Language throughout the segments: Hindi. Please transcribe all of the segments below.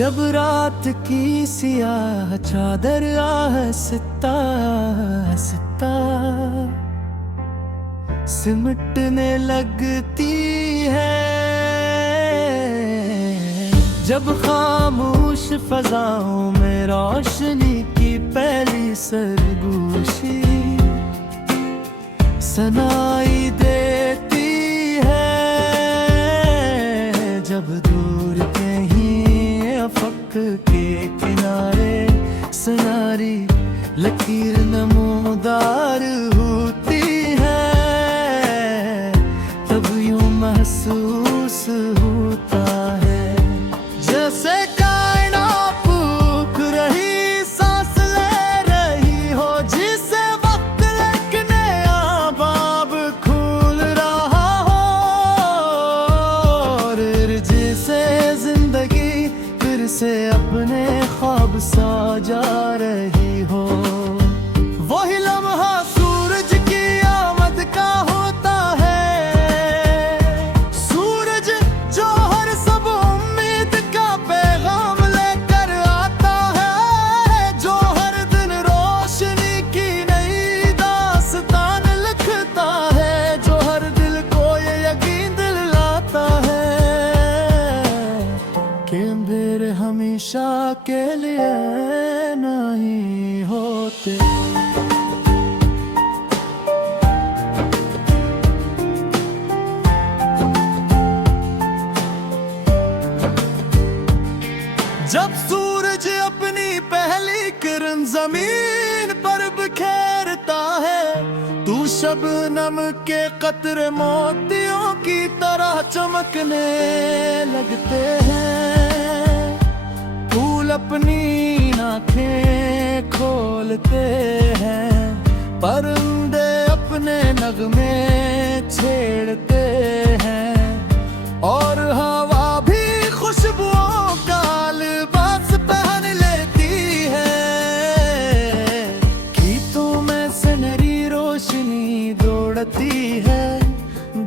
जब रात की सियाह चादर आहिस्ता आहिस्ता सिमटने लगती है, जब खामोश फजाओं में रोशनी की पहली सरगोशी सुनाई देती है, जब दूर कहीं अफक के किनारे सुनारी लकीर नमूदार होती है, तब यूं महसूस होता है जैसे कायनात फूंक रही, सांस ले रही हो, जिसे वक्त एक नया बाब खोल रहा हो, और जिसे जिंदगी फिर से अपने ख्वाब सजा रही हो। वही लम्हा सूरज की आमद का होता है, सूरज जो हर सब उम्मीद का पैगाम लेकर आता है, जो हर दिन रोशनी की नई दास्तान लिखता है, जो हर दिल को ये यकीन दिलाता है कि अंधेरे हमेशा के लिए नहीं होते। जब सूरज अपनी पहली किरण जमीन पर बिखेरता है, तू शबनम के कतरे मोतियों की तरह चमकने लगते हैं, फूल अपनी आँखें खोलते हैं, परिंदे अपने नगमे छेड़ते हैं, और हवा भी खुशबुओं का लिबास पहन लेती है, गीतों में सुनहरी रोशनी दौड़ती है,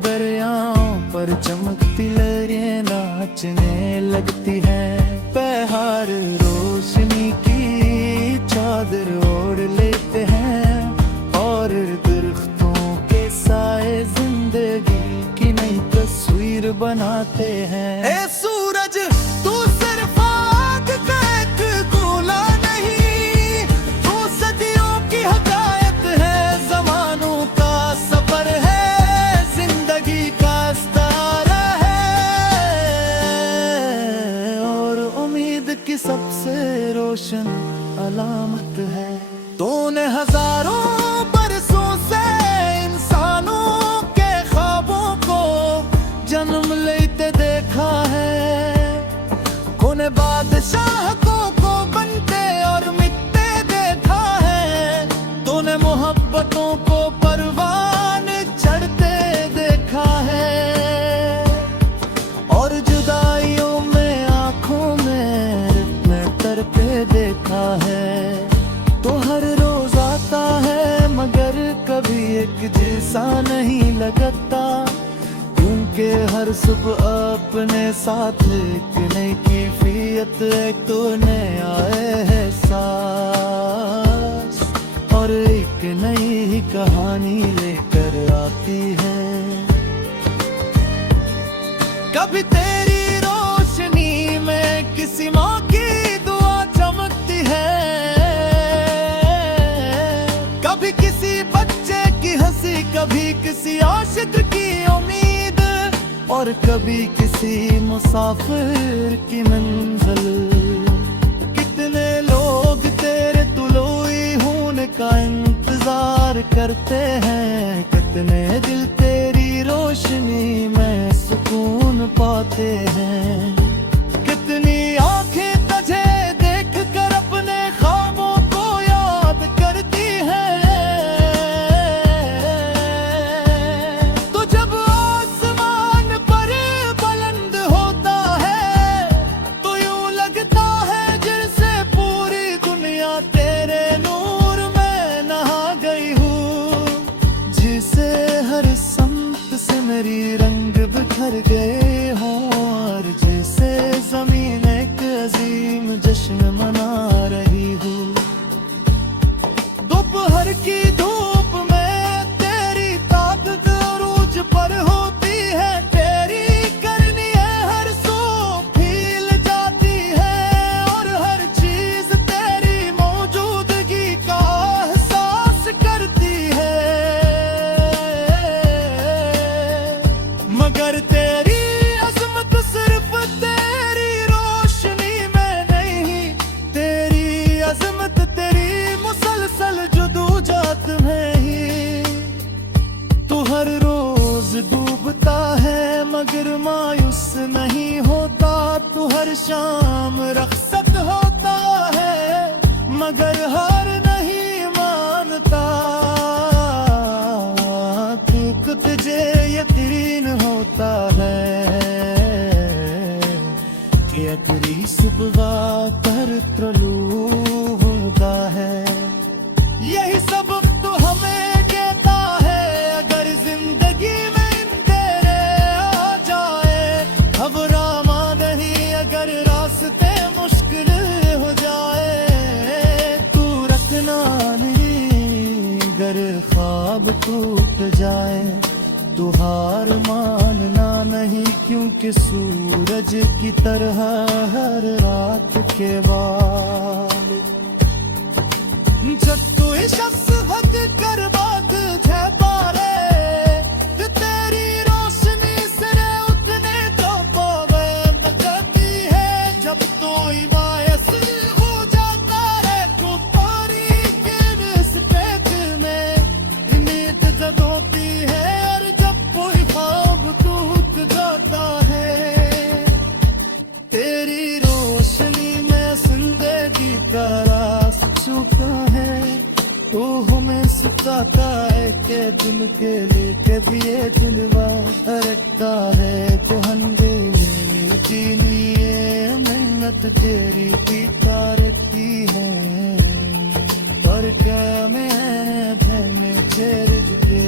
दरियाओं पर चमकती लहरें नाचने लगती है, बहार रोशनी की चादर ओढ़ लेते हैं, और दरख्तों के साए जिंदगी की नई तस्वीर बनाते हैं। ए सूरज तू सिर्फ आग का एक गोला नहीं, तू सदियों की हकायत है, जमानों का सफर है, जिंदगी का सितारा है, और उम्मीद की सबसे रोशन अलामत है। तूने हजारों बरसों से इंसानों के ख्वाबों को जन्म लेते देखा है, कोने बादशाह को बनते और मिटते देखा है, तूने मोहब्बतों को परवान चढ़ते देखा है, और जुदाइयों में आंखों में तरते देखा है। तो हर रोज आता है मगर कभी एक जैसा नहीं लगता, क्योंकि हर सुबह अपने साथ एक नई कैफियत, एक तो नया एहसास, और एक नई कहानी लेकर आती है। कभी तेरी रोशनी में किसी माँ की दुआ चमकती है, कभी किसी बच्चे की हंसी, कभी किसी आशिक की उम्मीद, और कभी किसी मुसाफिर की मंजिल। कितने लोग तेरे तुलोई होने का इंतजार करते हैं, कितने दिल तेरी रोशनी में सुकून पाते हैं, कितनी आंखें तुझे देख कर अपने ख्वाबों को याद करती हैं। तो जब आसमान पर बुलंद होता है, तो यूं लगता है जैसे पूरी दुनिया तेरे नूर में नहा गई हूँ, जिसे हर समत से मेरी रंग बिखर गए हों, और जैसे जमीन एक अजीब मगर मायूस नहीं होता, तू हर शाम रखसत होता है मगर हार नहीं मानता। तू तुझे यकीन होता है कि अगली सुबह कर त्रलू होता है। यही सबक तो हमें कहता है, अगर जिंदगी में तेरे आ जाए घबराना नहीं, अगर रास्ते मुश्किल हो जाए तू रखना नहीं, अगर ख्वाब टूट जाए तू हार मानना नहीं, क्योंकि सूरज की तरह हर रात के बाद जब तू शख्स हद कर बात है पारे, जो तेरी रोशनी से उतने तो पावे बजाती है। जब तू मायूस हो जाता है तो पारी के निस्बत में उम्मीद जगोती है, और जब कोई ख्वाब टूट जाता है तेरी रोशनी में जिंदगी का रास्ता छुपा है। तू हमें सिखाता है कि दिन के लिए के दिए दिलवा रखता है, तो अंधेरे के लिए मेहनत तेरी भी करती है, और क्या मैं चेर के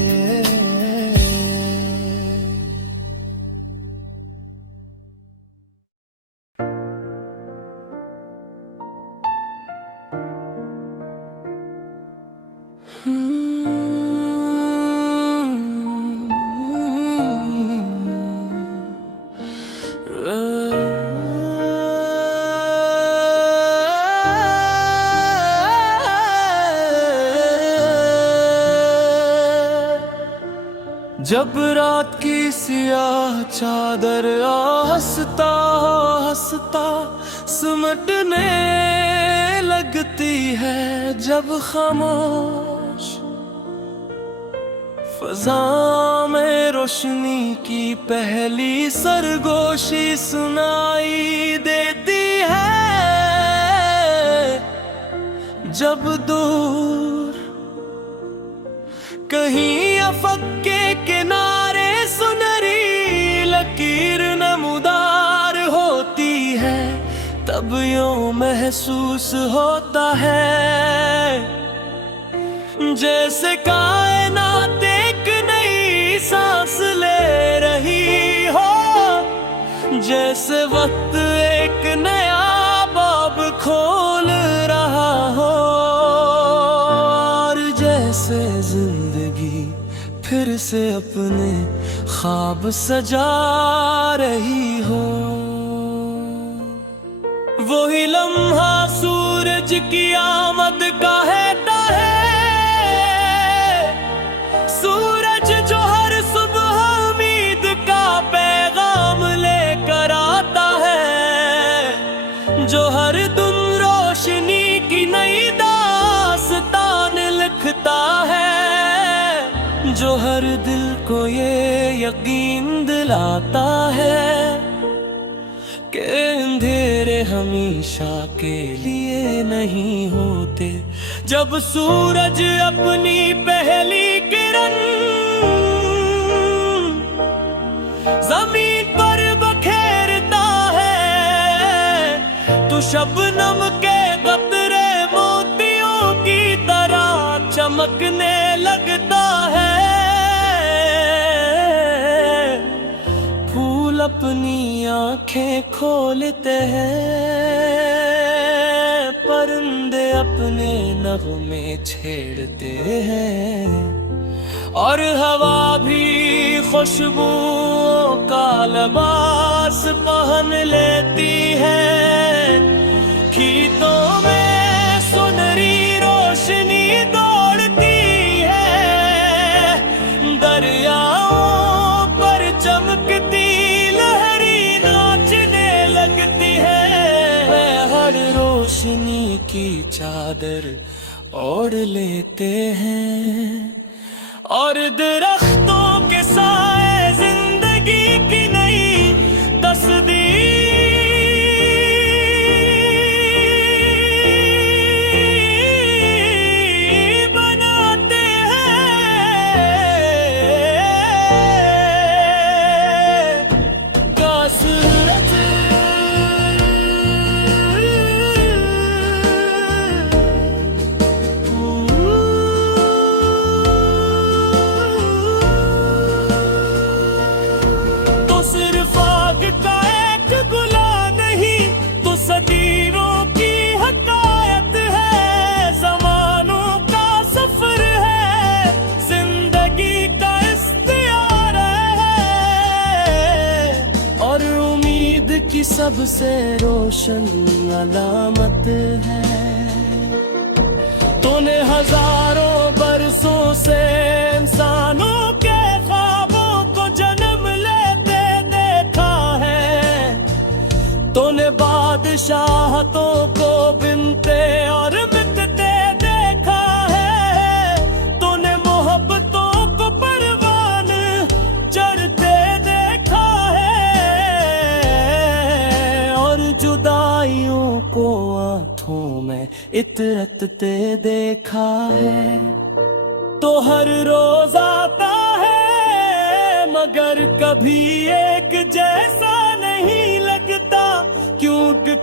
जब रात की सियाह चादर हंसता हंसता सिमटने लगती है, जब खामोश फजा में रोशनी की पहली सरगोशी सुनाई देती है, जब दूर कहीं अफक के किनारे सुनहरी लकीर नमूदार होती है, तब यूं महसूस होता है जैसे कायनात एक नई सांस ले रही हो, जैसे वक्त एक नया बाब खोल रहा हो, और जैसे जिंदगी फिर से अपने ख्वाब सजा रही हो। वही लम्हा सूरज की आमद का कहता है, सूरज जो हर सुबह उम्मीद का पैगाम लेकर आता है, जो हर दिन रोशनी की नई दास्तान लिखता है, जो हर दिल को ये यकीन दिलाता है कि अंधेरे हमेशा के लिए नहीं होते। जब सूरज अपनी पहली किरण जमीन पर बखेरता है, तो शबनम के कतरे मोतियों की तरह चमकने लगता है। फूल अपनी आंखें खोलते हैं, परिंदे अपने नगमे छेड़ते हैं, और हवा भी खुशबुओं का लिबास पहन लेती है। खीतों में सुनहरी रोशनी दौड़ती है, दरियाओं पर चमकती लहरी नाचने लगती है। हर रोशनी की चादर ओढ़ लेते हैं, और दरख्तों के साए जिंदगी की नई तस्दीर बनाते हैं। कसरत तो सिर्फ आग का एक गुला नहीं, तो सदीरों की हकायत है। ज़मानों का सफर है, जिंदगी का इख्तियार है, और उम्मीद की सबसे रोशन अलामत है। तूने हजारों बरसों से इंसानों के ख्वाबों को जन्म लेते देखा है। तूने बादशाहतों को बिनते और मिटते देखा है। तूने मोहब्बतों को परवान चढ़ते देखा है, और जुदाइयों को आंखों में इतरते देखा है। तो हर रोज आता है मगर कभी एक जैसा नहीं लगता, क्योंकि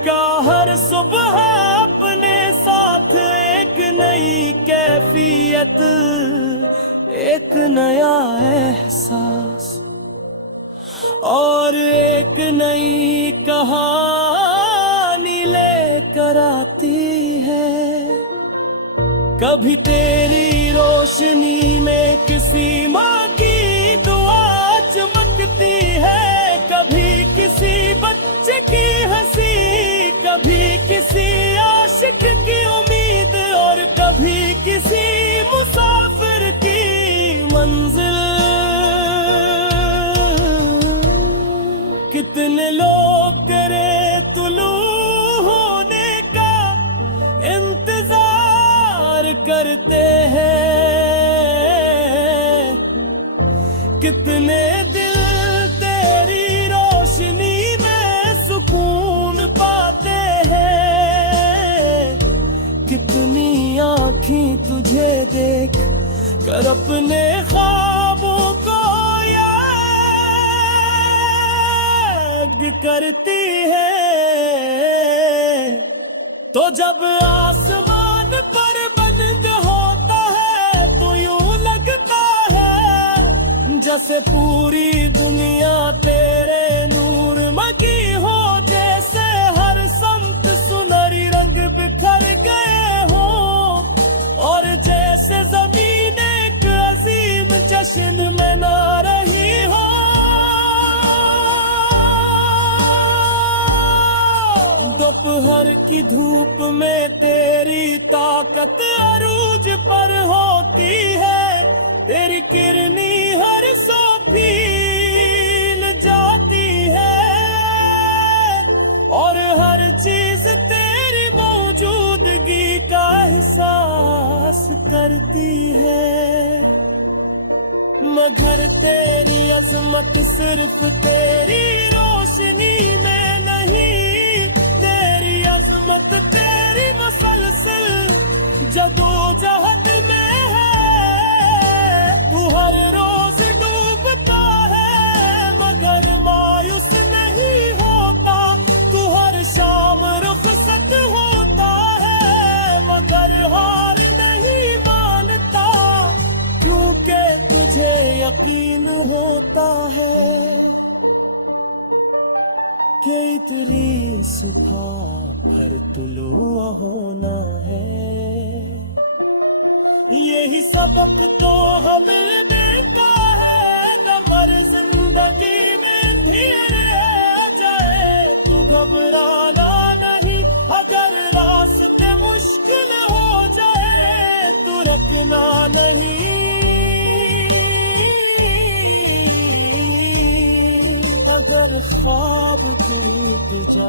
हर सुबह अपने साथ एक नई कैफियत, एक नया एहसास और एक नई कहानी लेकर आती है। कभी तेरी रोशनी में किसी माँ की दुआ चमकती है, कभी किसी बच्चे की हंसी, कभी किसी आशिक की उम्मीद, और कभी किसी मुसाफिर की मंजिल। कितने लोग तेरे तुलू होने का इंतजार करते हैं, कितने दिल तेरी रोशनी में सुकून पाते हैं। कितनी आँखें तुझे देख कर अपने ख्वाबों को याद करती है। तो जब आसमान पर बंद होता है तो यूं लगता है जैसे पूरी दुनिया तेरे नूर मगी हो, जैसे हर संत सुनहरी रंग बिखर गए हो, और जैसे जमीन एक अजीम जश्न मना रही हो। दोपहर की धूप में तेरी ताकत अरूज पर होती है, तेरी किरनी हर सौ फील जाती है, और हर चीज तेरी मौजूदगी का एहसास करती है। मगर तेरी अजमत सिर्फ तेरी रोशनी में नहीं, तेरी अजमत तेरी मुसलसल जदोजहद में है। तू हर रोज डूबता है मगर मायूस नहीं होता, तू हर शाम रुखसत होता है मगर हार नहीं मानता, क्योंकि तुझे यकीन होता है कि तेरी सुबह हर तुलू होना है। यही सबक तो हमें देता है कमर जिंदगी में धीरे आ जाए। तू घबराना नहीं अगर रास्ते मुश्किल हो जाए, तू रखना नहीं अगर ख्वाब टूट जा।